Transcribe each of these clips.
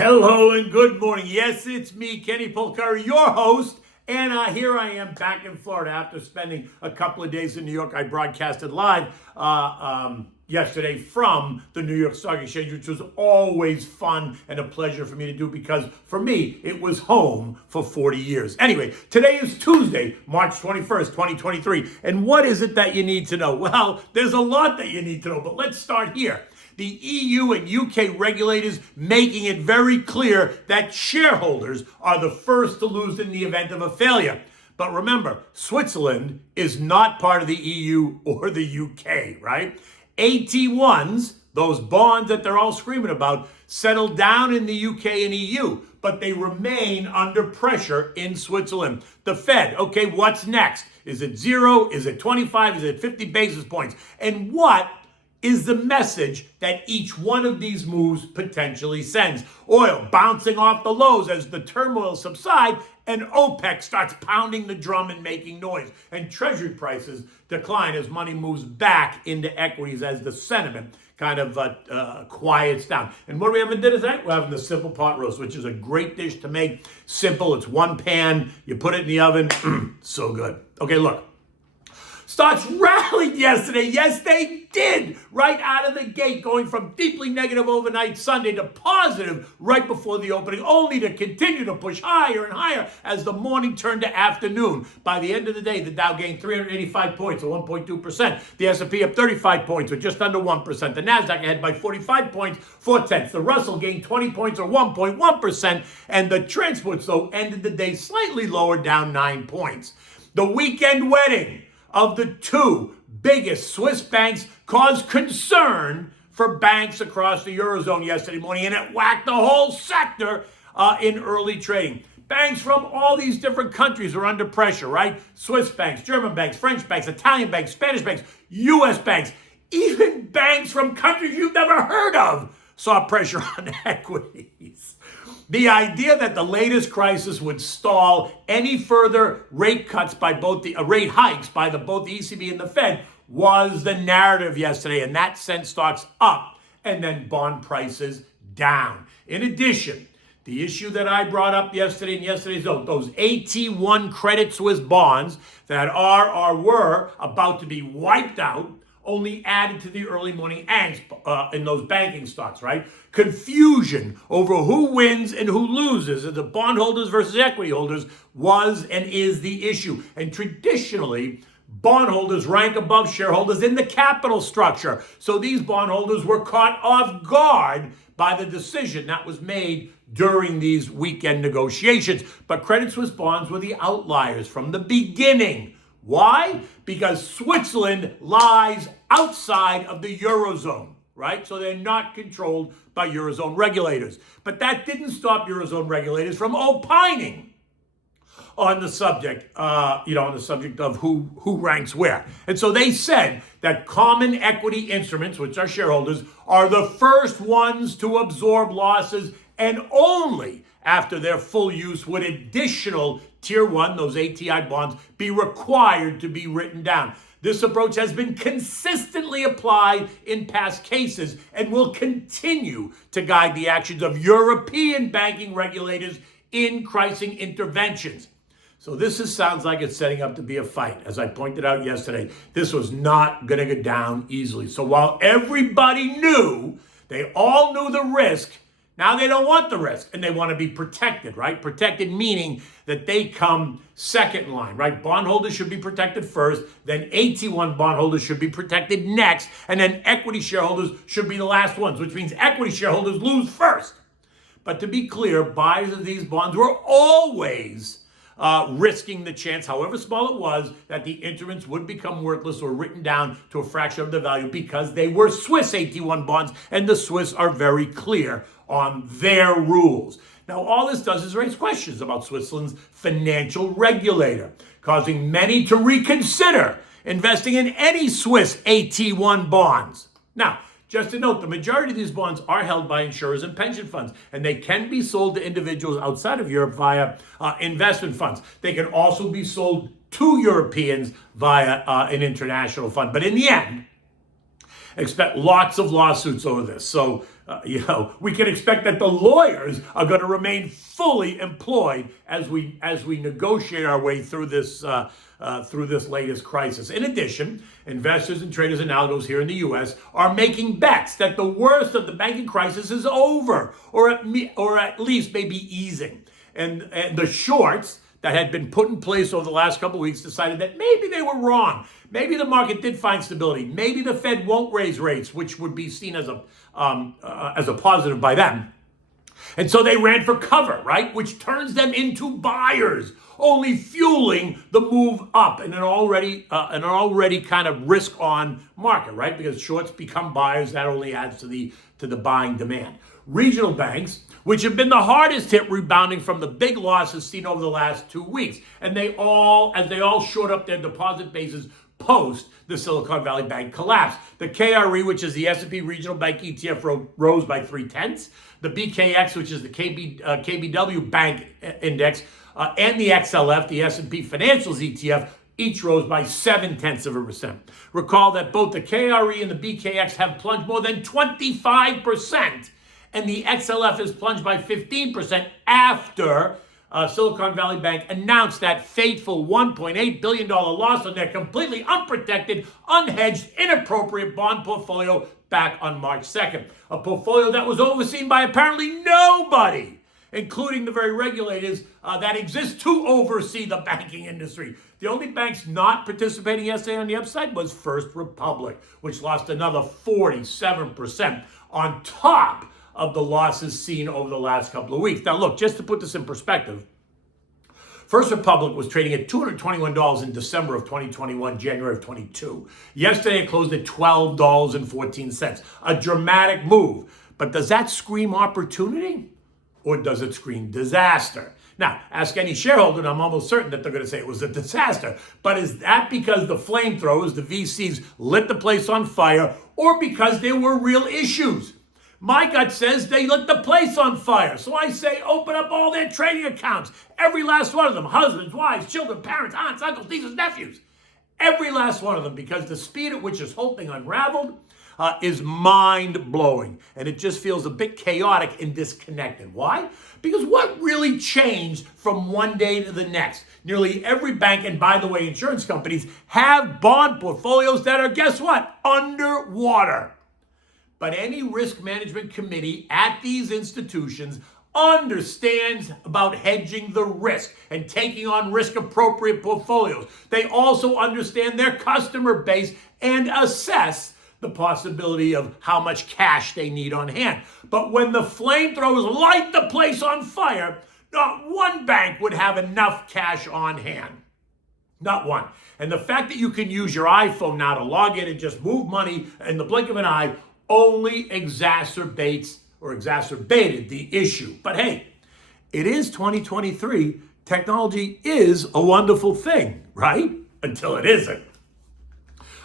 Hello and good morning. Yes, it's me, Kenny Polcari, your host. And here I am back in Florida after spending a couple of days in New York. I broadcasted live yesterday from the New York Stock Exchange, which was always fun and a pleasure for me to do because for me, it was home for 40 years. Anyway, today is Tuesday, March 21st, 2023. And what is it that you need to know? Well, there's a lot that you need to know, but let's start here. The EU and UK regulators making it very clear that shareholders are the first to lose in the event of a failure. But remember, Switzerland is not part of the EU or the UK, right? AT1s, those bonds that they're all screaming about, settled down in the UK and EU, but they remain under pressure in Switzerland. The Fed, okay, what's next? Is it 0? Is it 25? Is it 50 basis points? And what is the message that each one of these moves potentially sends? Oil bouncing off the lows as the turmoil subsides, and OPEC starts pounding the drum and making noise. And treasury prices decline as money moves back into equities as the sentiment kind of quiets down. And what do we have in dinner tonight? We're having the simple pot roast, which is a great dish to make. Simple, it's one pan, you put it in the oven, so good. Okay, look. Stocks rallied yesterday. Yes, they did. Right out of the gate, going from deeply negative overnight Sunday to positive right before the opening, only to continue to push higher and higher as the morning turned to afternoon. By the end of the day, the Dow gained 385 points, or 1.2%. The S&P up 35 points, or just under 1%. The Nasdaq ahead by 45 points, 4/10. The Russell gained 20 points, or 1.1%. And the transports, though, ended the day slightly lower, down 9 points. The weekend wedding of the two biggest Swiss banks caused concern for banks across the Eurozone yesterday morning, and it whacked the whole sector in early trading. Banks from all these different countries are under pressure, right? Swiss banks, German banks, French banks, Italian banks, Spanish banks, U.S. banks, even banks from countries you've never heard of saw pressure on equities. The idea that the latest crisis would stall any further rate cuts by both the rate hikes by both the ECB and the Fed was the narrative yesterday, and that sent stocks up and then bond prices down. In addition, the issue that I brought up yesterday and yesterday's note, those AT1 Credit Suisse bonds that are or were about to be wiped out, only added to the early morning angst in those banking stocks, right? Confusion over who wins and who loses as the bondholders versus equity holders was and is the issue. And traditionally, bondholders rank above shareholders in the capital structure. So these bondholders were caught off guard by the decision that was made during these weekend negotiations. But Credit Suisse bonds were the outliers from the beginning. Why? Because Switzerland lies outside of the Eurozone, right? So they're not controlled by Eurozone regulators. But that didn't stop Eurozone regulators from opining on the subject, on the subject of who ranks where. And so they said that common equity instruments, which are shareholders, are the first ones to absorb losses, and only after their full use would additional Tier 1, those ATI bonds, be required to be written down. This approach has been consistently applied in past cases and will continue to guide the actions of European banking regulators in crisis interventions. So this sounds like it's setting up to be a fight. As I pointed out yesterday, this was not going to go down easily. So while everybody knew, they all knew the risk, now they don't want the risk, and they want to be protected, right? Protected meaning that they come second in line, right? Bondholders should be protected first, then AT1 bondholders should be protected next, and then equity shareholders should be the last ones, which means equity shareholders lose first. But to be clear, buyers of these bonds were always risking the chance, however small it was, that the instruments would become worthless or written down to a fraction of the value because they were Swiss AT1 bonds, and the Swiss are very clear on their rules. Now, all this does is raise questions about Switzerland's financial regulator, causing many to reconsider investing in any Swiss AT1 bonds. Now, just to note, the majority of these bonds are held by insurers and pension funds, and they can be sold to individuals outside of Europe via investment funds. They can also be sold to Europeans via an international fund. But in the end, expect lots of lawsuits over this. So we can expect that the lawyers are going to remain fully employed as we negotiate our way through this latest crisis. In addition, investors and traders and algos here in the U.S. are making bets that the worst of the banking crisis is over, or at least maybe easing. And the shorts that had been put in place over the last couple of weeks decided that maybe they were wrong. Maybe the market did find stability. Maybe the Fed won't raise rates, which would be seen as a positive by them. And so they ran for cover, right? Which turns them into buyers, only fueling the move up in an already kind of risk-on market, right? Because shorts become buyers, that only adds to the buying demand. Regional banks, which have been the hardest hit rebounding from the big losses seen over the last 2 weeks, and they all shored up their deposit bases post the Silicon Valley Bank collapse. The KRE, which is the S&P Regional Bank ETF, rose by 0.3. The BKX, which is the KBW Bank Index, and the XLF, the S&P Financials ETF, each rose by 0.7%. Recall that both the KRE and the BKX have plunged more than 25%, and the XLF has plunged by 15% after Silicon Valley Bank announced that fateful $1.8 billion loss on their completely unprotected, unhedged, inappropriate bond portfolio back on March 2nd. A portfolio that was overseen by apparently nobody, including the very regulators that exist to oversee the banking industry. The only banks not participating yesterday on the upside was First Republic, which lost another 47% on top of the losses seen over the last couple of weeks. Now, look, just to put this in perspective, First Republic was trading at $221 in December of 2021, January of 22. Yesterday, it closed at $12.14. A dramatic move. But does that scream opportunity, or does it scream disaster? Now, ask any shareholder, and I'm almost certain that they're going to say it was a disaster. But is that because the flamethrowers, the VCs, lit the place on fire, or because there were real issues? My gut says they lit the place on fire. So I say open up all their trading accounts. Every last one of them. Husbands, wives, children, parents, aunts, uncles, nieces, nephews. Every last one of them. Because the speed at which this whole thing unraveled is mind-blowing. And it just feels a bit chaotic and disconnected. Why? Because what really changed from one day to the next? Nearly every bank, and by the way, insurance companies, have bond portfolios that are, guess what? Underwater. But any risk management committee at these institutions understands about hedging the risk and taking on risk-appropriate portfolios. They also understand their customer base and assess the possibility of how much cash they need on hand. But when the flamethrowers light the place on fire, not one bank would have enough cash on hand. Not one. And the fact that you can use your iPhone now to log in and just move money in the blink of an eye only exacerbated the issue. But hey, it is 2023. Technology is a wonderful thing, right? Until it isn't.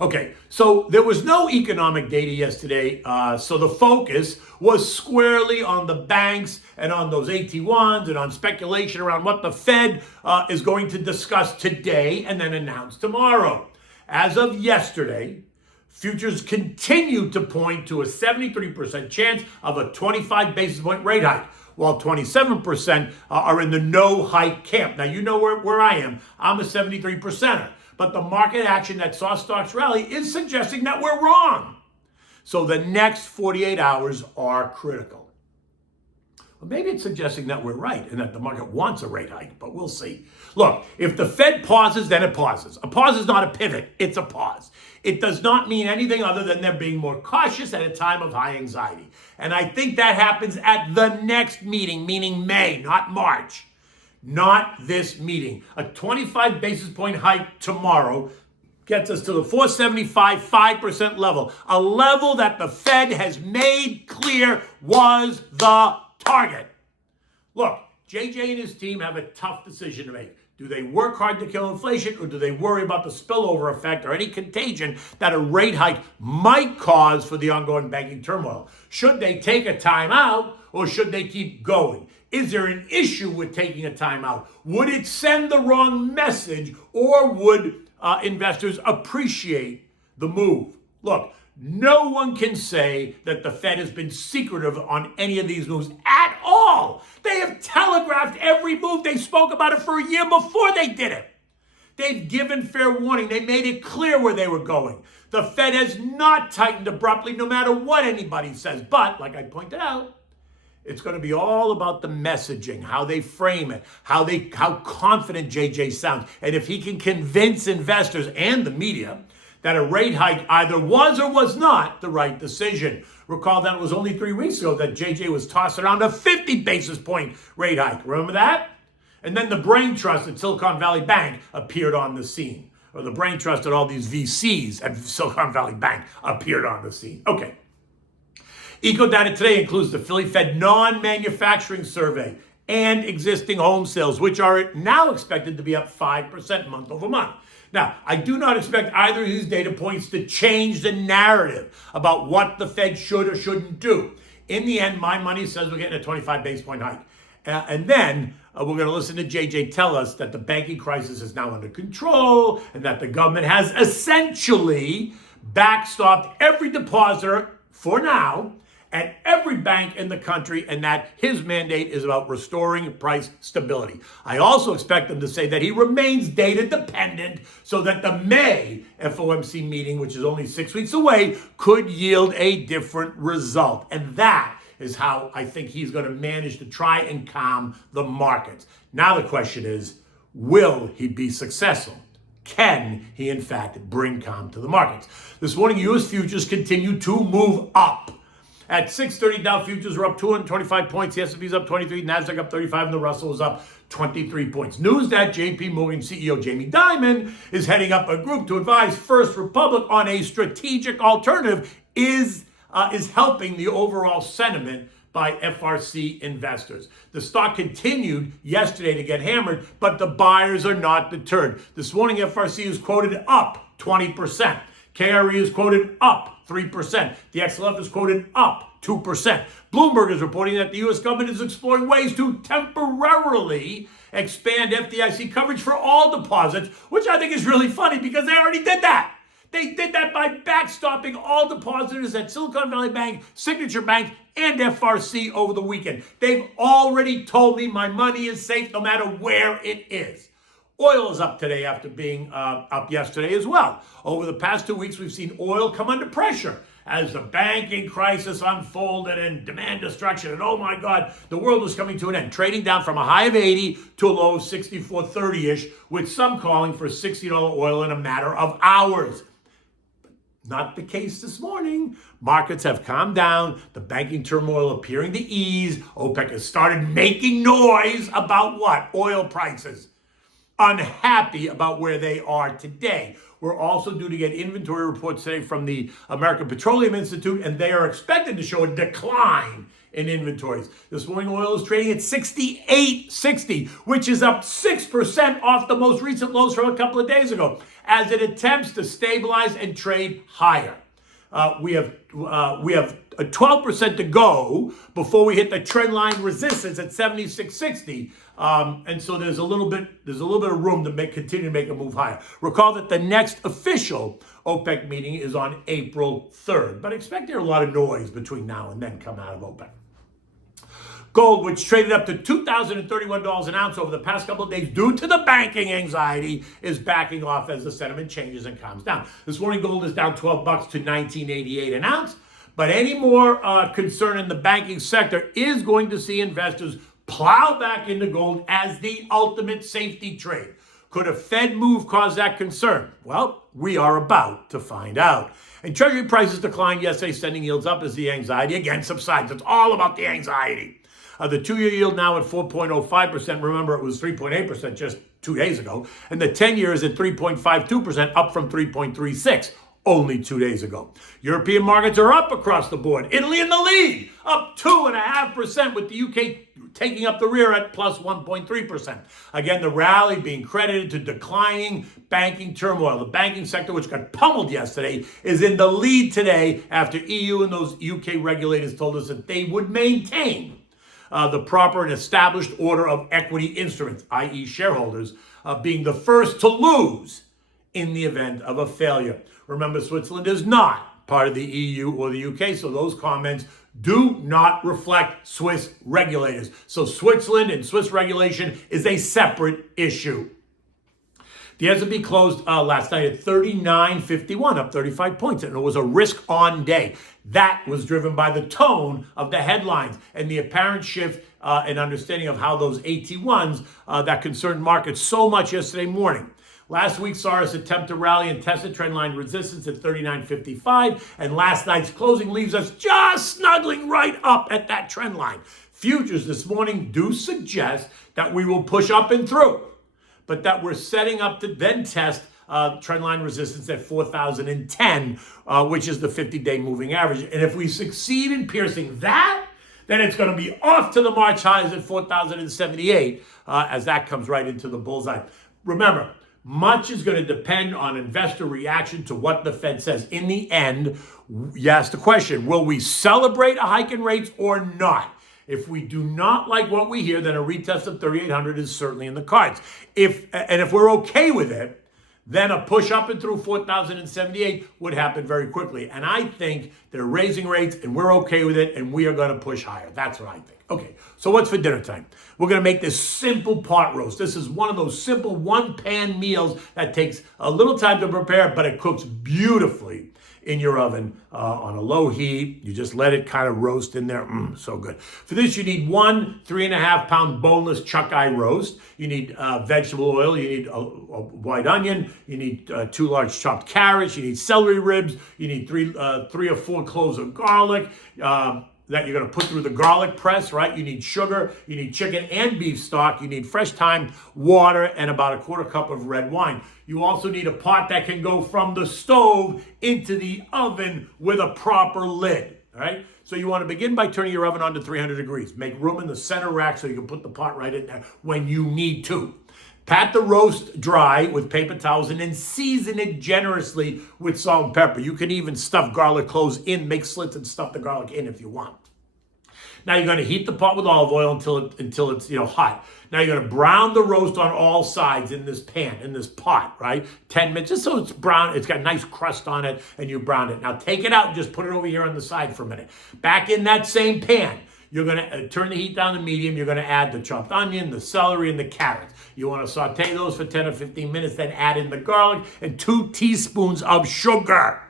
Okay, so there was no economic data yesterday, so the focus was squarely on the banks and on those AT1s and on speculation around what the Fed is going to discuss today and then announce tomorrow. As of yesterday, futures continue to point to a 73% chance of a 25 basis point rate hike, while 27% are in the no hike camp. Now, you know where I am. I'm a 73%er. But the market action that saw stocks rally is suggesting that we're wrong. So the next 48 hours are critical. Well, maybe it's suggesting that we're right and that the market wants a rate hike, but we'll see. Look, if the Fed pauses, then it pauses. A pause is not a pivot, it's a pause. It does not mean anything other than they're being more cautious at a time of high anxiety. And I think that happens at the next meeting, meaning May, not March. Not this meeting. A 25 basis point hike tomorrow gets us to the 475, 5% level, a level that the Fed has made clear was the target. Look, JJ and his team have a tough decision to make. Do they work hard to kill inflation, or do they worry about the spillover effect or any contagion that a rate hike might cause for the ongoing banking turmoil? Should they take a timeout, or should they keep going? Is there an issue with taking a timeout? Would it send the wrong message, or would investors appreciate the move? Look, No one can say that the Fed has been secretive on any of these moves at all. They have telegraphed every move. They spoke about it for a year before they did it. They've given fair warning. They made it clear where they were going. The Fed has not tightened abruptly, no matter what anybody says. But, like I pointed out, it's going to be all about the messaging, how they frame it, how confident JJ sounds. And if he can convince investors and the media that a rate hike either was or was not the right decision. Recall that it was only 3 weeks ago that JJ was tossing around a 50 basis point rate hike. Remember that? And then the brain trust at Silicon Valley Bank appeared on the scene. Or the brain trust at all these VCs at Silicon Valley Bank appeared on the scene. Okay. Eco data today includes the Philly Fed non-manufacturing survey and existing home sales, which are now expected to be up 5% month over month. Now, I do not expect either of these data points to change the narrative about what the Fed should or shouldn't do. In the end, my money says we're getting a 25 base point hike. And then we're going to listen to JJ tell us that the banking crisis is now under control and that the government has essentially backstopped every depositor for now at every bank in the country, and that his mandate is about restoring price stability. I also expect them to say that he remains data dependent so that the May FOMC meeting, which is only 6 weeks away, could yield a different result. And that is how I think he's going to manage to try and calm the markets. Now the question is, will he be successful? Can he, in fact, bring calm to the markets? This morning, U.S. futures continue to move up. At 6:30, Dow futures were up 225 points. The S&P's up 23, NASDAQ up 35, and the Russell was up 23 points. News that JP Morgan CEO Jamie Dimon is heading up a group to advise First Republic on a strategic alternative is helping the overall sentiment by FRC investors. The stock continued yesterday to get hammered, but the buyers are not deterred. This morning, FRC is quoted up 20%. KRE is quoted up 3%. The XLF is quoted up 2%. Bloomberg is reporting that the U.S. government is exploring ways to temporarily expand FDIC coverage for all deposits, which I think is really funny because they already did that. They did that by backstopping all depositors at Silicon Valley Bank, Signature Bank, and FRC over the weekend. They've already told me my money is safe no matter where it is. Oil is up today after being up yesterday as well. Over the past 2 weeks, we've seen oil come under pressure as the banking crisis unfolded and demand destruction. And oh my God, the world was coming to an end, trading down from a high of 80 to a low of 64.30-ish, with some calling for $60 oil in a matter of hours. Not the case this morning. Markets have calmed down. The banking turmoil appearing to ease. OPEC has started making noise about what? Oil prices. Unhappy about where they are today. We're also due to get inventory reports today from the American Petroleum Institute, and they are expected to show a decline in inventories. This morning, oil is trading at $68.60, which is up 6% off the most recent lows from a couple of days ago, as it attempts to stabilize and trade higher. We have a 12% to go before we hit the trend line resistance at 76.60, and so there's a little bit of room to continue to make a move higher. Recall that the next official OPEC meeting is on April 3rd, but expect there a lot of noise between now and then come out of OPEC. Gold, which traded up to $2,031 an ounce over the past couple of days due to the banking anxiety, is backing off as the sentiment changes and calms down. This morning, gold is down $12 to $19.88 an ounce. But any more concern in the banking sector is going to see investors plow back into gold as the ultimate safety trade. Could a Fed move cause that concern? Well, we are about to find out. And Treasury prices declined yesterday, sending yields up as the anxiety again subsides. It's all about the anxiety. The 2-year yield now at 4.05%. Remember, it was 3.8% just 2 days ago. And the 10-year is at 3.52%, up from 3.36% only 2 days ago. European markets are up across the board. Italy in the lead, up 2.5%, with the UK taking up the rear at plus 1.3%. Again, the rally being credited to declining banking turmoil. The banking sector, which got pummeled yesterday, is in the lead today after EU and those UK regulators told us that they would maintain the proper and established order of equity instruments, i.e. shareholders, being the first to lose in the event of a failure. Remember, Switzerland is not part of the EU or the UK. So those comments do not reflect Swiss regulators. So Switzerland and Swiss regulation is a separate issue. The S&P closed last night at 39.51, up 35 points, and it was a risk-on day. That was driven by the tone of the headlines and the apparent shift in understanding of how those AT1s that concerned markets so much yesterday morning. Last week saw us attempt to rally and test the trendline resistance at 39.55, and last night's closing leaves us just snuggling right up at that trend line. Futures this morning do suggest that we will push up and through, but that we're setting up to then test trendline resistance at 4,010, which is the 50-day moving average. And if we succeed in piercing that, then it's going to be off to the March highs at 4,078 as that comes right into the bullseye. Remember, much is going to depend on investor reaction to what the Fed says. In the end, you ask the question, will we celebrate a hike in rates or not? If we do not like what we hear, then a retest of 3,800 is certainly in the cards. If we're okay with it, then a push up and through 4,078 would happen very quickly. And I think they're raising rates and we're okay with it and we are going to push higher. That's what I think. Okay, so what's for dinner time? We're going to make this simple pot roast. This is one of those simple one-pan meals that takes a little time to prepare, but it cooks beautifully in your oven on a low heat. You just let it kind of roast in there. So good. For this, you need 1 3.5-pound boneless chuck eye roast. You need vegetable oil. You need a white onion. You need 2 large chopped carrots. You need celery ribs. You need 3 or 4 cloves of garlic that you're going to put through the garlic press, right? You need sugar. You need chicken and beef stock. You need fresh thyme, water, and about a 1/4 cup of red wine. You also need a pot that can go from the stove into the oven with a proper lid, all right? So you want to begin by turning your oven on to 300 degrees. Make room in the center rack so you can put the pot right in there when you need to. Pat the roast dry with paper towels and then season it generously with salt and pepper. You can even stuff garlic cloves in, make slits and stuff the garlic in if you want. Now you're going to heat the pot with olive oil until it's hot. Now you're going to brown the roast on all sides in this pan, in this pot, right? 10 minutes, just so it's brown. It's got a nice crust on it and you brown it. Now take it out and just put it over here on the side for a minute. Back in that same pan, you're going to turn the heat down to medium. You're going to add the chopped onion, the celery, and the carrots. You want to saute those for 10 or 15 minutes, then add in the garlic and 2 teaspoons of sugar.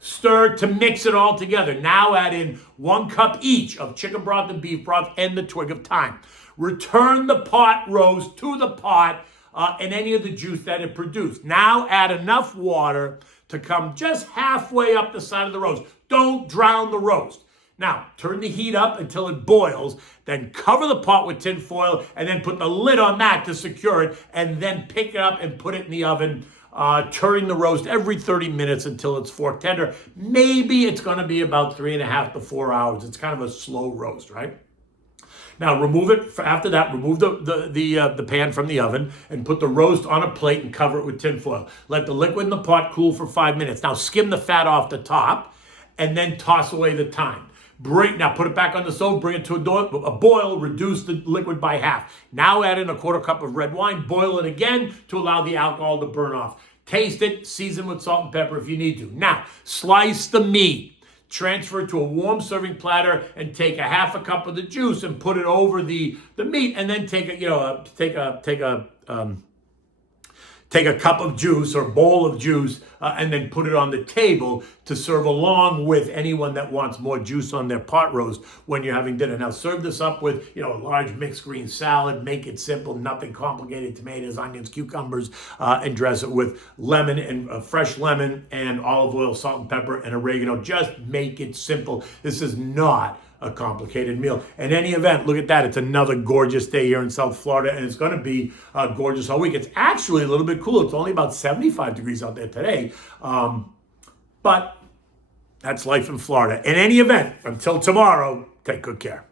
Stir to mix it all together. Now add in 1 cup each of chicken broth and beef broth and the twig of thyme. Return the pot roast to the pot and any of the juice that it produced. Now add enough water to come just halfway up the side of the roast. Don't drown the roast. Now, turn the heat up until it boils, then cover the pot with tin foil and then put the lid on that to secure it, and then pick it up and put it in the oven, turning the roast every 30 minutes until it's fork tender. Maybe it's going to be about 3.5 to 4 hours. It's kind of a slow roast, right? Now remove it. After that, remove the pan from the oven and put the roast on a plate and cover it with tin foil. Let the liquid in the pot cool for 5 minutes. Now skim the fat off the top and then toss away the thyme. Now put it back on the stove, bring it to a boil, reduce the liquid by half. Now add in a 1/4 cup of red wine, boil it again to allow the alcohol to burn off. Taste it, season with salt and pepper if you need to. Now, slice the meat. Transfer it to a warm serving platter and take a 1/2 cup of the juice and put it over the meat, and then take a cup of juice or bowl of juice and then put it on the table to serve along with anyone that wants more juice on their pot roast when you're having dinner. Now serve this up with a large mixed green salad. Make it simple, nothing complicated. Tomatoes, onions, cucumbers, and dress it with lemon and fresh lemon and olive oil, salt and pepper, and oregano. Just make it simple. This is not a complicated meal. In any event, look at that. It's another gorgeous day here in South Florida, and it's going to be gorgeous all week. It's actually a little bit cool. It's only about 75 degrees out there today, but that's life in Florida. In any event, until tomorrow, take good care.